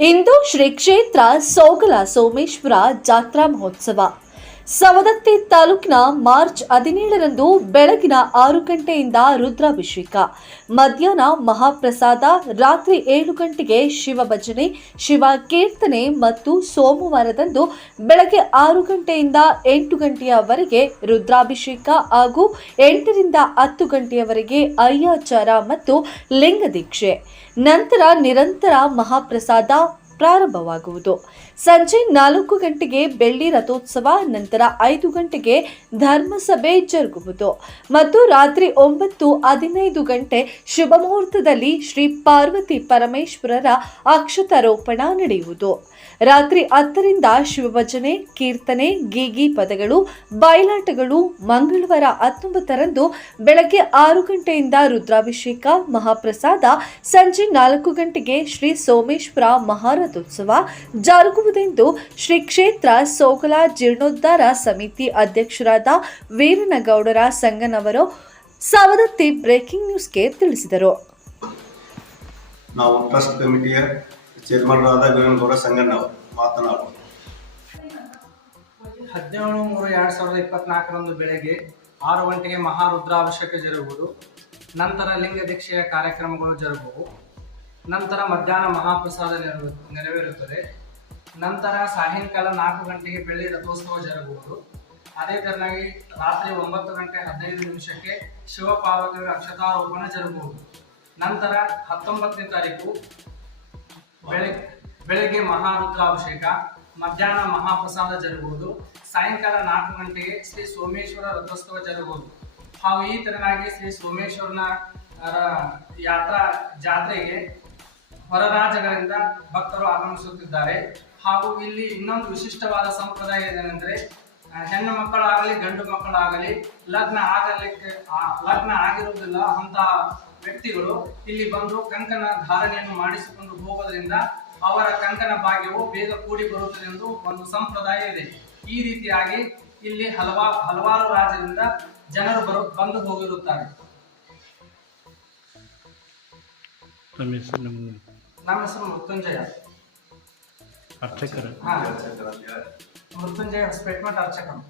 ಇಂದು ಶ್ರೀ ಕ್ಷೇತ್ರ ಸೋಗಲ ಸೋಮೇಶ್ವರ ಜಾತ್ರಾ ಮಹೋತ್ಸವ. ಸವದತ್ತಿ ತಾಲೂಕಿನ ಮಾರ್ಚ್ ಹದಿನೇಳರಂದು ಬೆಳಗಿನ ಆರು ಗಂಟೆಯಿಂದ ರುದ್ರಾಭಿಷೇಕ. ಮಧ್ಯಾಹ್ನ ಮಹಾಪ್ರಸಾದ, ರಾತ್ರಿ ಏಳು ಗಂಟೆಗೆ ಶಿವ ಭಜನೆ, ಶಿವ ಕೀರ್ತನೆ ಮತ್ತು ಸೋಮವಾರದಂದು ಬೆಳಗ್ಗೆ ಆರು ಗಂಟೆಯಿಂದ ಎಂಟು ಗಂಟೆಯವರೆಗೆ ರುದ್ರಾಭಿಷೇಕ ಹಾಗೂ ಎಂಟರಿಂದ ಹತ್ತು ಗಂಟೆಯವರೆಗೆ ಅಯ್ಯಾಚಾರ ಮತ್ತು ಲಿಂಗದೀಕ್ಷೆ ನಂತರ ನಿರಂತರ ಮಹಾಪ್ರಸಾದ ಪ್ರಾರಂಭವಾಗುವುದು. ಸಂಜೆ ನಾಲ್ಕು ಗಂಟೆಗೆ ಬೆಳ್ಳಿ ರಥೋತ್ಸವ, ನಂತರ ಐದು ಗಂಟೆಗೆ ಧರ್ಮಸಭೆ ಜರುಗುವುದು. ಮತ್ತು ರಾತ್ರಿ ಒಂಬತ್ತು ಹದಿನೈದು ಗಂಟೆ ಶುಭ ಮುಹೂರ್ತದಲ್ಲಿ ಶ್ರೀ ಪಾರ್ವತಿ ಪರಮೇಶ್ವರರ ಅಕ್ಷತಾರೋಪಣ ನಡೆಯುವುದು. ರಾತ್ರಿ ಹತ್ತರಿಂದ ಶಿವಭಜನೆ, ಕೀರ್ತನೆ, ಗೀಗಿ ಪದಗಳು, ಬಯಲಾಟಗಳು ಮಂಗಳವಾರ ಹತ್ತೊಂಬತ್ತರಂದು ಬೆಳಗ್ಗೆ ಆರು ಗಂಟೆಯಿಂದ ರುದ್ರಾಭಿಷೇಕ, ಮಹಾಪ್ರಸಾದ, ಸಂಜೆ ನಾಲ್ಕು ಗಂಟೆಗೆ ಶ್ರೀ ಸೋಮೇಶ್ವರ ಮಹಾರಥೋತ್ಸವ ಜರುಗುವುದೆಂದು ಶ್ರೀ ಕ್ಷೇತ್ರ ಸೋಕಲಾ ಜೀರ್ಣೋದ್ಧಾರ ಸಮಿತಿ ಅಧ್ಯಕ್ಷರಾದ ವೀರನಗೌಡರ ಸಂಗನವರು ಸವದತ್ತಿ ಬ್ರೇಕಿಂಗ್ ನ್ಯೂಸ್ಗೆ ತಿಳಿಸಿದರು. ನಾವು ಟ್ರಸ್ಟ್ ಕಮಿಟಿಯ ಚೇರ್ಮನ್ರಾದ ವೀರನಗೌಡ ಸಂಗಣ್ಣವರು ಹದಿನೇಳು ಮೂರು ಎರಡು ಸಾವಿರದ ಇಪ್ಪತ್ನಾಲ್ಕರಂದು ಬೆಳಗ್ಗೆ ಆರು ಗಂಟೆಗೆ ಮಹಾರುದ್ರಾಭಿಷೇಕ ಜರುಗುವುದು ನಂತರ ಲಿಂಗ ದೀಕ್ಷೆಯ ಕಾರ್ಯಕ್ರಮಗಳು ಜರುಗುವು. ನಂತರ ಮಧ್ಯಾಹ್ನ ಮಹಾಪ್ರಸಾದ ನೆರವು ನೆರವೇರುತ್ತದೆ. ನಂತರ ಸಾಯಂಕಾಲ ನಾಲ್ಕು ಗಂಟೆಗೆ ಬೆಳ್ಳಿ ರಥೋತ್ಸವ ಜರುಗುವುದು. ಅದೇ ತರನಾಗಿ ರಾತ್ರಿ ಒಂಬತ್ತು ಗಂಟೆ ಹದಿನೈದು ನಿಮಿಷಕ್ಕೆ ಶಿವಪಾರ್ವತಿಯವರ ಅಕ್ಷತಾರೋಪಣ ಜರುಗುವುದು. ನಂತರ ಹತ್ತೊಂಬತ್ತನೇ ತಾರೀಕು ಬೆಳಿಗ್ಗೆ ಬೆಳಗ್ಗೆ ಮಹಾರುದ್ರಾಭಿಷೇಕ, ಮಧ್ಯಾಹ್ನ ಮಹಾಪ್ರಸಾದ ಜರುಗುವುದು, ಸಾಯಂಕಾಲ ನಾಲ್ಕು ಗಂಟೆಗೆ ಶ್ರೀ ಸೋಮೇಶ್ವರ ರಥೋತ್ಸವ ಜರುಗುವುದು. ಹಾಗೂ ಈ ತರನಾಗಿ ಶ್ರೀ ಸೋಮೇಶ್ವರನ ಯಾತ್ರಾ ಜಾತ್ರೆಗೆ ಹೊರ ರಾಜ್ಯಗಳಿಂದ ಭಕ್ತರು ಆಗಮಿಸುತ್ತಿದ್ದಾರೆ. ಹಾಗೂ ಇಲ್ಲಿ ಇನ್ನೊಂದು ವಿಶಿಷ್ಟವಾದ ಸಂಪ್ರದಾಯ ಏನೆಂದರೆ ಹೆಣ್ಣು ಮಕ್ಕಳಾಗಲಿ, ಗಂಡು ಮಕ್ಕಳಾಗಲಿ, ಲಗ್ನ ಆಗಲಿಕ್ಕೆ ಲಗ್ನ ಆಗಿರುವುದಿಲ್ಲ ಅಂತ ವ್ಯಕ್ತಿಗಳು ಇಲ್ಲಿ ಬಂದು ಕಂಕಣ ಧಾರಣೆಯನ್ನು ಮಾಡಿಸಿಕೊಂಡು ಹೋಗೋದ್ರಿಂದ ಅವರ ಕಂಕಣ ಭಾಗ್ಯವು ಬೇಗ ಕೂಡಿ ಬರುತ್ತದೆ ಎಂದು ಒಂದು ಸಂಪ್ರದಾಯ ಇದೆ. ಈ ರೀತಿಯಾಗಿ ಇಲ್ಲಿ ಹಲವಾ, ಹಲವಾರು ರಾಜ್ಯದಿಂದ ಜನರು ಬರು, ಬಂದು ಹೋಗಿರುತ್ತಾರೆ. నామేశ్వరం మృత్యుంజయ. అర్చకరు. మృత్యుంజయ స్పెట్మెంట్ అర్చకం.